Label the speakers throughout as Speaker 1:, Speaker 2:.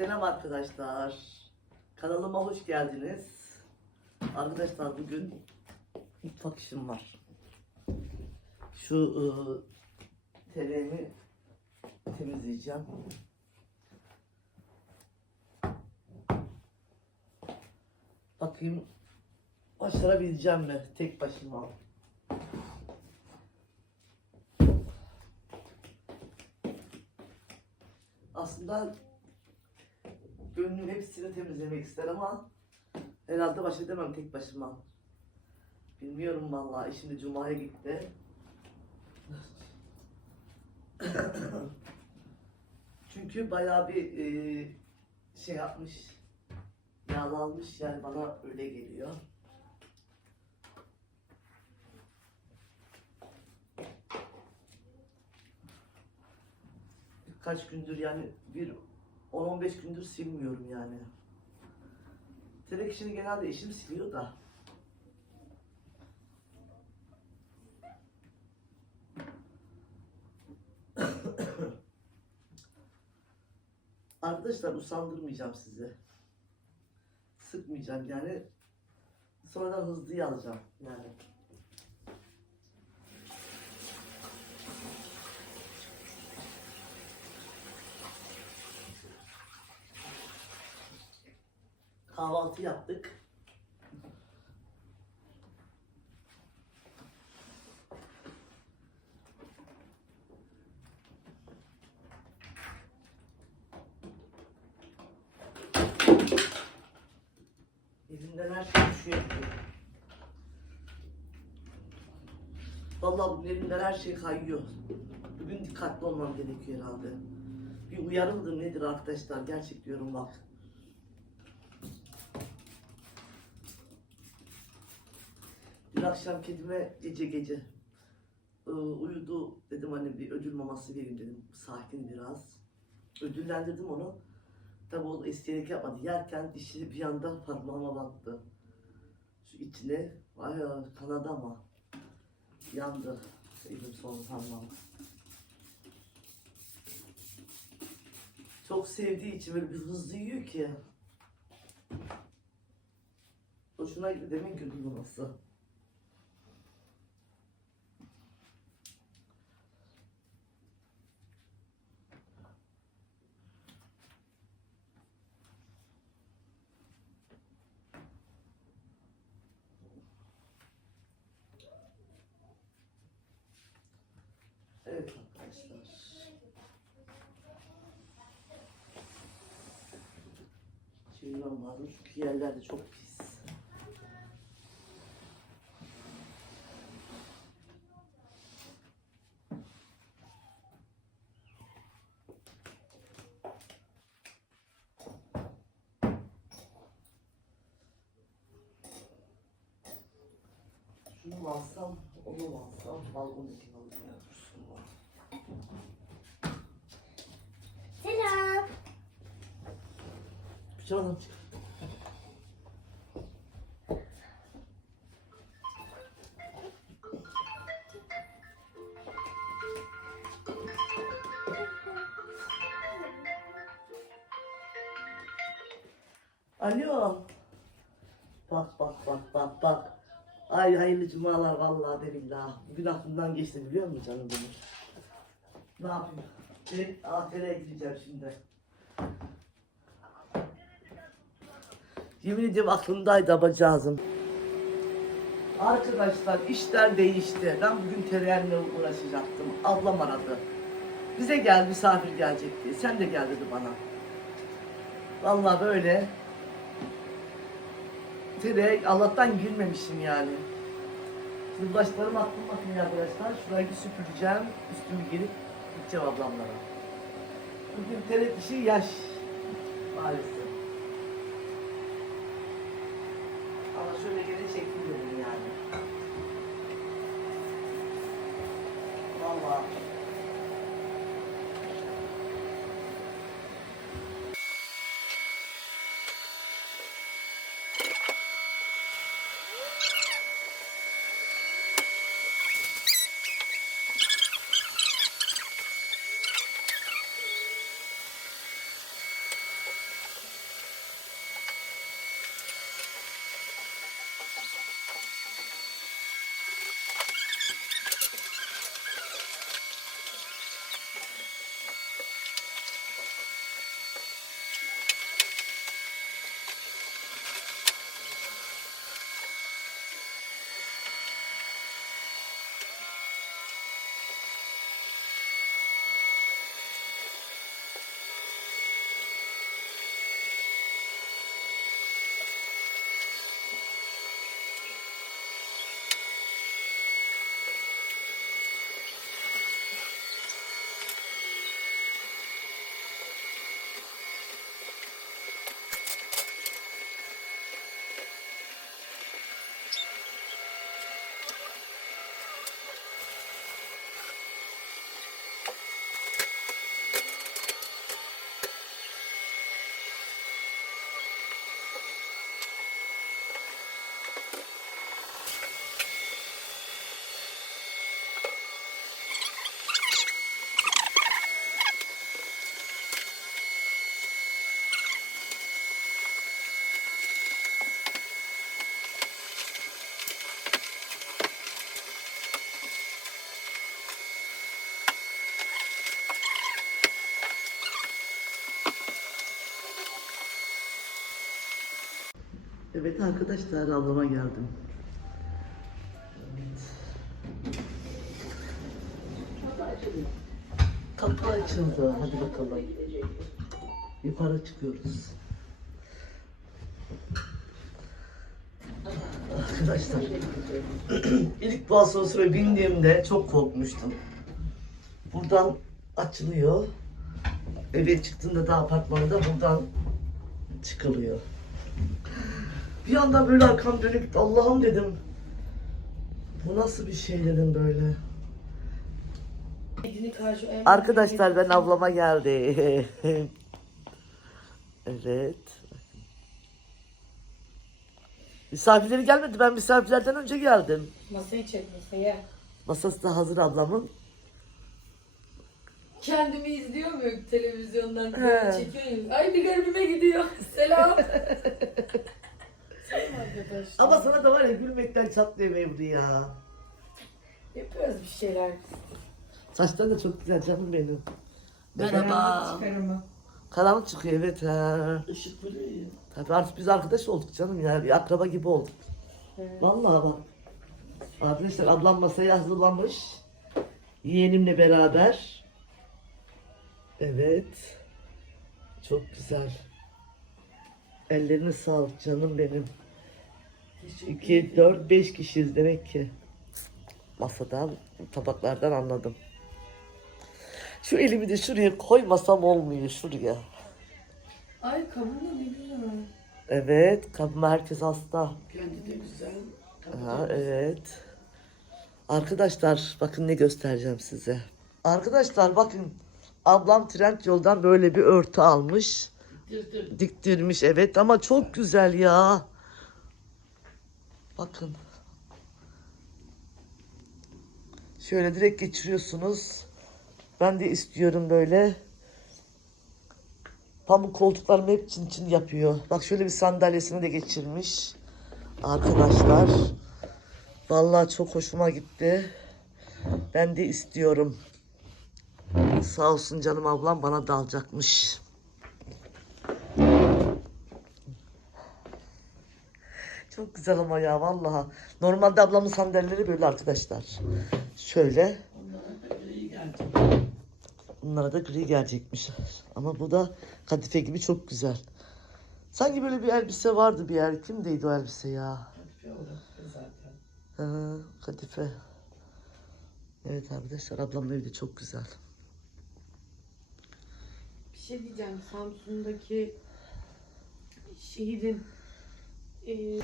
Speaker 1: Selam arkadaşlar. Kanalıma hoş geldiniz. Arkadaşlar bugün mutfak işim var. Şu ıı, tereyağımı temizleyeceğim. Bakayım başarabileceğim mi tek başıma? Aslında gönlüm hepsini temizlemek ister ama herhalde baş edemem tek başıma. Bilmiyorum vallahi şimdi Cuma'ya gitti. Çünkü bayağı bir e, şey yapmış, yağlanmış yani bana öyle geliyor. Birkaç gündür yani bir 10-15 gündür silmiyorum yani. Telek işini genelde eşim siliyor da. Arkadaşlar usandırmayacağım sizi. Sıkmayacağım yani. Sonradan hızlı alacağım yani. Kahvaltı yaptık. Elimden her şey düşüyor. Vallahi elimden her şey kayıyor. Bugün dikkatli olmam gerekiyor herhalde. Bir uyarı mıdır nedir arkadaşlar? Gerçek diyorum bak. Akşam kedime gece gece ıı, uyudu dedim hani bir ödül maması vereyim dedim sakin biraz. Ödüllendirdim onu. Tabi o isteyerek yapmadı. Yerken dişi bir anda parmağıma battı. Şu içine vay ya kanadı ama yandı elim son parmağım. Çok sevdiği için böyle bir hızlı yiyor ki. Hoşuna gitti demin ki ödül maması. Evet arkadaşlar. Çevirmem lazım çünkü yerler de çok pis. Şunu mu alsam, onu mu alsam, balkondakini alayım ya. Dursun var.
Speaker 2: Selam.
Speaker 1: Canım. Alo. Bak bak bak bak bak. Ay hayırlı cumalar vallahi de billah. Bugün aklımdan geçti biliyor musun canım benim? Ne yapayım? Direkt AFR'ye gideceğim şimdi. Yemin ediyorum aklımdaydı abacağızım. Arkadaşlar işler değişti. Ben bugün tereyağıyla uğraşacaktım. Ablam aradı. Bize gel misafir gelecek diye. Sen de gel dedi bana. Vallahi böyle. Tereyağı Allah'tan girmemişim yani. Şimdi bulaşıklarımı attım makineye arkadaşlar. Şurayı süpüreceğim. Üstümü girip gideceğim ablamlara. Bugün tere işi yaş. Maalesef. Ama şöyle Evet arkadaşlar ablama geldim. Kapı açıldı. Hadi bakalım. Yukarı çıkıyoruz. Arkadaşlar ilk bu asansöre bindiğimde çok korkmuştum. Buradan açılıyor. Eve çıktığında da apartmanda buradan çıkılıyor. Bir anda böyle arkam dönüp Allah'ım dedim. Bu nasıl bir şey dedim böyle. Arkadaşlar ben ablama geldi. evet. Misafirleri gelmedi. Ben misafirlerden önce geldim.
Speaker 3: Masayı çek masaya.
Speaker 1: Masası da hazır ablamın.
Speaker 3: Kendimi izliyor mu televizyondan
Speaker 1: He.
Speaker 3: böyle çekiyorum. Ay bir garibime gidiyor. Selam. Arkadaşlar.
Speaker 1: Ama sana da var ya gülmekten çatlıyor Mevri ya.
Speaker 3: Yapıyoruz bir şeyler.
Speaker 1: Saçların da çok güzel canım benim. Merhaba.
Speaker 3: çıkarımı.
Speaker 1: Karanlık çıkıyor evet ha. Işık vuruyor ya. Tabii artık biz arkadaş olduk canım ya. Bir akraba gibi olduk.
Speaker 3: Evet.
Speaker 1: Vallahi bak. Arkadaşlar ablam masaya hazırlanmış. Yeğenimle beraber. Evet. Çok güzel. Ellerine sağlık canım benim. 2, 4, 5 kişiyiz demek ki. Masadan, tabaklardan anladım. Şu elimi de şuraya koymasam olmuyor şuraya.
Speaker 3: Ay kabul da ne güzel.
Speaker 1: Evet, kabım herkes hasta.
Speaker 3: Kendi de güzel.
Speaker 1: Ha, evet. Arkadaşlar bakın ne göstereceğim size. Arkadaşlar bakın ablam trend yoldan böyle bir örtü almış. Diktirmiş evet ama çok güzel ya. Bakın. Şöyle direkt geçiriyorsunuz. Ben de istiyorum böyle. Pamuk koltuklarımı hep çin çin yapıyor. Bak şöyle bir sandalyesini de geçirmiş. Arkadaşlar. Vallahi çok hoşuma gitti. Ben de istiyorum. Sağ olsun canım ablam bana da Çok güzel ama ya vallahi. Normalde ablamın sandalyeleri böyle arkadaşlar. Şöyle. Bunlara da gri gelecekmiş. Ama bu da kadife gibi çok güzel. Sanki böyle bir elbise vardı bir yer. Kimdeydi o elbise ya? Ha, kadife. Evet arkadaşlar ablamın evi de çok güzel.
Speaker 3: Bir şey diyeceğim. Samsun'daki şehidin e,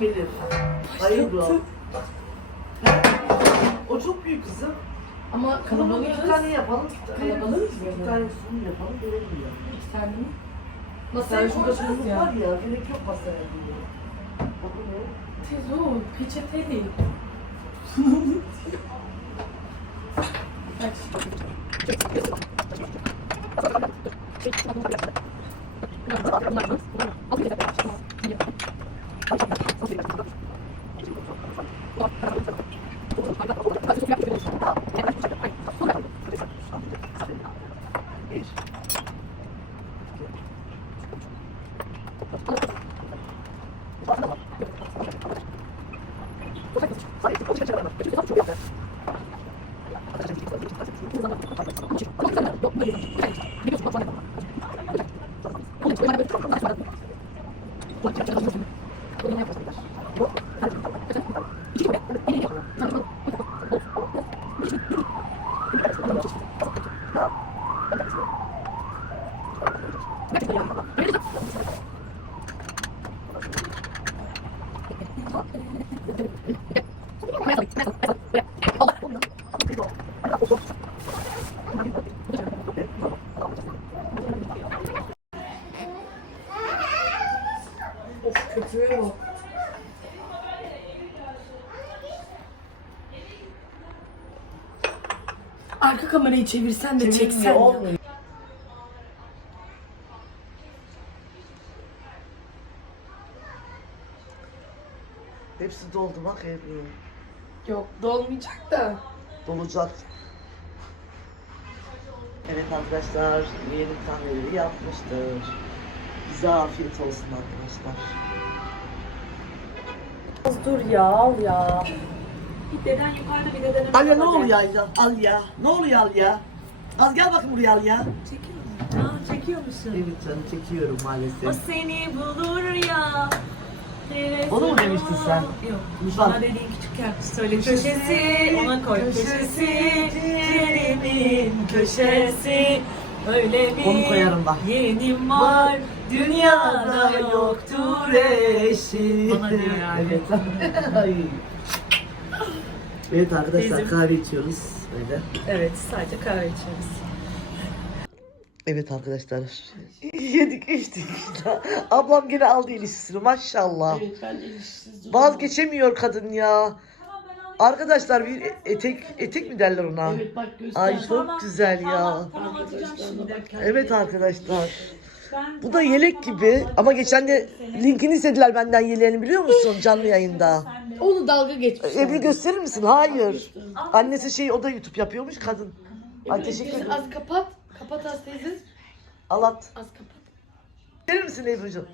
Speaker 1: benim? Hayır bu. O çok büyük kızım.
Speaker 3: Ama
Speaker 1: Kalabalık
Speaker 3: kalabalığız.
Speaker 1: iki tane yapalım.
Speaker 3: Kalabalığız
Speaker 1: İki
Speaker 3: böyle.
Speaker 1: tane sunum yapalım. Veremiyor.
Speaker 3: İki tane mi? Masaya
Speaker 1: şurada
Speaker 3: koyacağız
Speaker 1: sunum
Speaker 3: ya.
Speaker 1: var ya. Gerek yok masaya ne?
Speaker 3: Tez o peçete değil. Bak. 그 주위로 arka kamerayı çevirsen de çeksen.
Speaker 1: Olmuyor. Hepsi doldu bak evliye.
Speaker 4: Yok dolmayacak da.
Speaker 1: Dolacak. Evet arkadaşlar yeni taneleri yapmıştır. Bize afiyet olsun arkadaşlar.
Speaker 4: Az dur ya al ya. Bir deden yukarıda bir deden
Speaker 1: Alya ne oluyor Alya? Alya. Ne oluyor Alya? Az gel bakayım buraya Alya.
Speaker 4: Çekiyor musun? Aa çekiyor musun?
Speaker 1: Evet canım çekiyorum
Speaker 4: O
Speaker 1: maalesef.
Speaker 4: seni bulur ya. Neresi
Speaker 1: Onu mu demiştin sen?
Speaker 4: Yok.
Speaker 1: Bak.
Speaker 4: Bana dediğin küçükken söyle köşesi ona koy köşesi ciğerimin köşesi öyle bir
Speaker 1: Onu koyarım bak.
Speaker 4: yenim var dünyada yoktur eşi bana diyor yani
Speaker 1: Evet. Ay. Evet arkadaşlar
Speaker 4: Bizim-
Speaker 1: kahve içiyoruz. Öyle.
Speaker 4: evet sadece kahve içiyoruz
Speaker 1: Evet arkadaşlar. Yedik içtik. Ablam gene aldı ilişkisini maşallah.
Speaker 3: Evet ben ilişsiz
Speaker 1: Vazgeçemiyor kadın ya. Arkadaşlar bir etek etek mi derler ona?
Speaker 3: Evet bak göster.
Speaker 1: Ay çok güzel ya.
Speaker 4: tamam, atacağım şimdi
Speaker 1: Evet arkadaşlar. Bu da yelek gibi ama geçen de linkini istediler benden yeleğini biliyor musun canlı yayında.
Speaker 3: Onu dalga geçmiş.
Speaker 1: Ebru gösterir misin? Hayır. Annesi şey o da YouTube yapıyormuş kadın. Ay teşekkür ederim.
Speaker 3: Az kapat. Kapat az teyze.
Speaker 1: Alat.
Speaker 3: Az kapat.
Speaker 1: Verir misin Ebru'cum?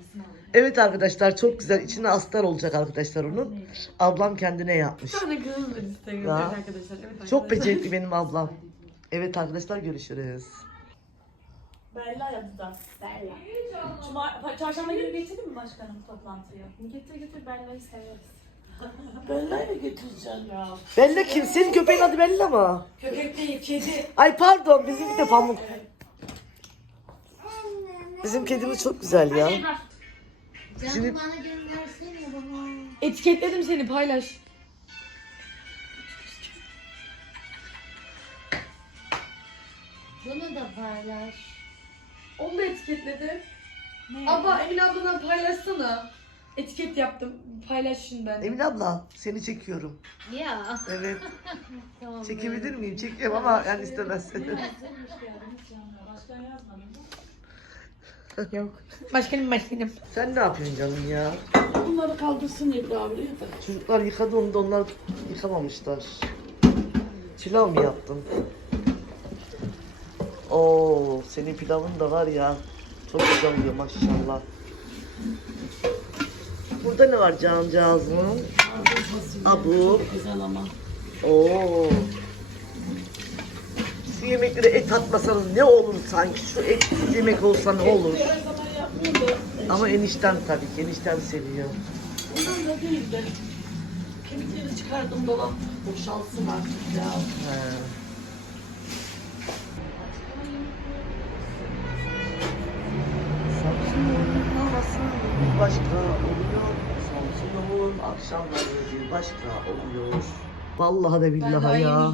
Speaker 1: Evet arkadaşlar çok güzel. İçine astar olacak arkadaşlar onun. Ablam kendine yapmış.
Speaker 3: tane kızım var Instagram'da
Speaker 1: Ya.
Speaker 3: arkadaşlar. Evet
Speaker 1: Çok
Speaker 3: arkadaşlar.
Speaker 1: becerikli benim ablam. Evet arkadaşlar görüşürüz.
Speaker 4: Bella adı da. Bella. Cuma, çarşamba günü getirdin mi başkanım toplantıya? Getir getir Bella'yı severiz.
Speaker 3: Bella'yı getireceğim ya.
Speaker 1: Bella kim? Senin köpeğin adı Bella mı?
Speaker 4: Köpek değil, kedi.
Speaker 1: Ay pardon bizim de pamuk. Bizim kedimiz çok güzel ya.
Speaker 2: Canım
Speaker 1: Şimdi-
Speaker 2: bana göndersene bana.
Speaker 3: Etiketledim seni paylaş.
Speaker 2: Bunu da paylaş.
Speaker 3: Onu da etiketledim.
Speaker 4: Ne?
Speaker 3: Abla Emin abladan paylaşsana. Etiket yaptım. Paylaş şimdi ben.
Speaker 1: Emin abla seni çekiyorum.
Speaker 2: Ya.
Speaker 1: Evet.
Speaker 2: Tamam.
Speaker 1: Çekebilir miyim? Çekiyorum ama yani
Speaker 4: yazmadı mı?
Speaker 3: Yok. Başkanım başkanım.
Speaker 1: Sen ne yapıyorsun canım ya?
Speaker 3: Bunları kaldırsın Ebru abi.
Speaker 1: Çocuklar yıkadı onu da onlar yıkamamışlar. Pilav mı yaptın? Oo, senin pilavın da var ya. Çok güzel oluyor maşallah. Burada ne var cancağızım? Abu.
Speaker 3: Güzel ama.
Speaker 1: Oo. Şu yemeklere et atmasanız ne olur sanki? Şu et yemek olsa ne olur? Ama eniştem tabii ki. Eniştem seviyor.
Speaker 3: Ondan da değil de. Kemikleri çıkardım dolap. Boşalsın artık ya.
Speaker 1: He. Akşamları bir başka oluyor. Vallahi de billahi ya.